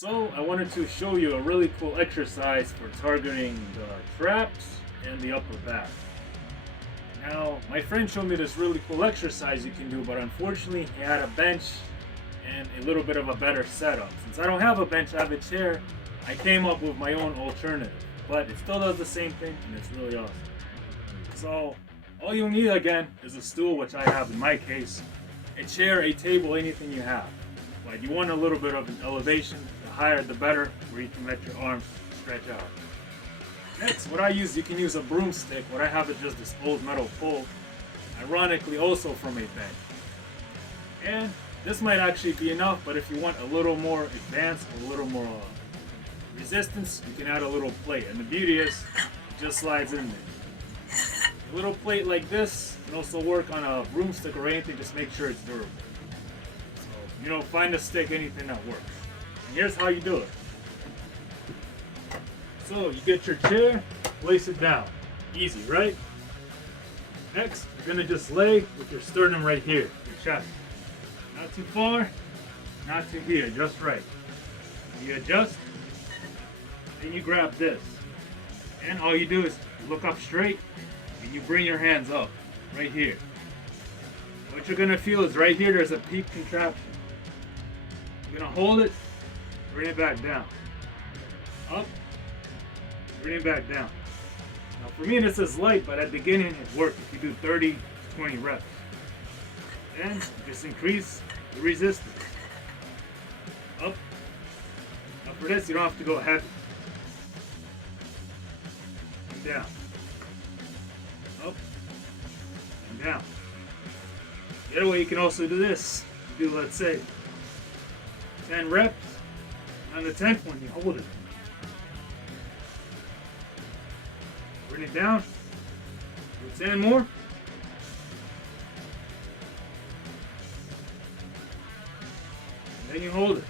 So I wanted to show you a really cool exercise for targeting the traps and the upper back. Now, my friend showed me this really cool exercise you can do, but unfortunately he had a bench and a little bit of a better setup. Since I don't have a bench, I have a chair, I came up with my own alternative. But it still does the same thing and it's really awesome. So, all you need again is a stool, which I have in my case, a chair, a table, anything you have. But you want a little bit of an elevation, the higher the better, where you can let your arms stretch out. Next, what I use, you can use a broomstick. What I have is just this old metal pole, ironically also from a bench. And this might actually be enough, but if you want a little more advanced, a little more resistance, you can add a little plate. And the beauty is, it just slides in there. A little plate like this can also work on a broomstick or anything, just make sure it's durable. So, find a stick, anything that works. And here's how you do it. So, you get your chair, place it down. Easy, right? Next, you're gonna just lay with your sternum right here, your chest. Not too far, not too here, just right. You adjust, then you grab this. And all you do is look up straight, and you bring your hands up, right here. What you're gonna feel is right here, there's a peak contraction. You're gonna hold it, bring it back down. Up, bring it back down. Now for me this is light, but at the beginning it works if you do 30 to 20 reps. Then just increase the resistance. Up. Now for this you don't have to go heavy. And down. Up. And down. The other way you can also do this. You do, let's say, 10 reps. On the 10th one you hold it. Bring it down. Do 10 more. And then you hold it.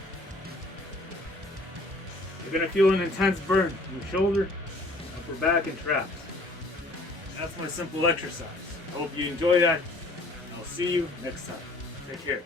You're going to feel an intense burn in your shoulder, upper back, and traps. That's my simple exercise. I hope you enjoy that. I'll see you next time. Take care.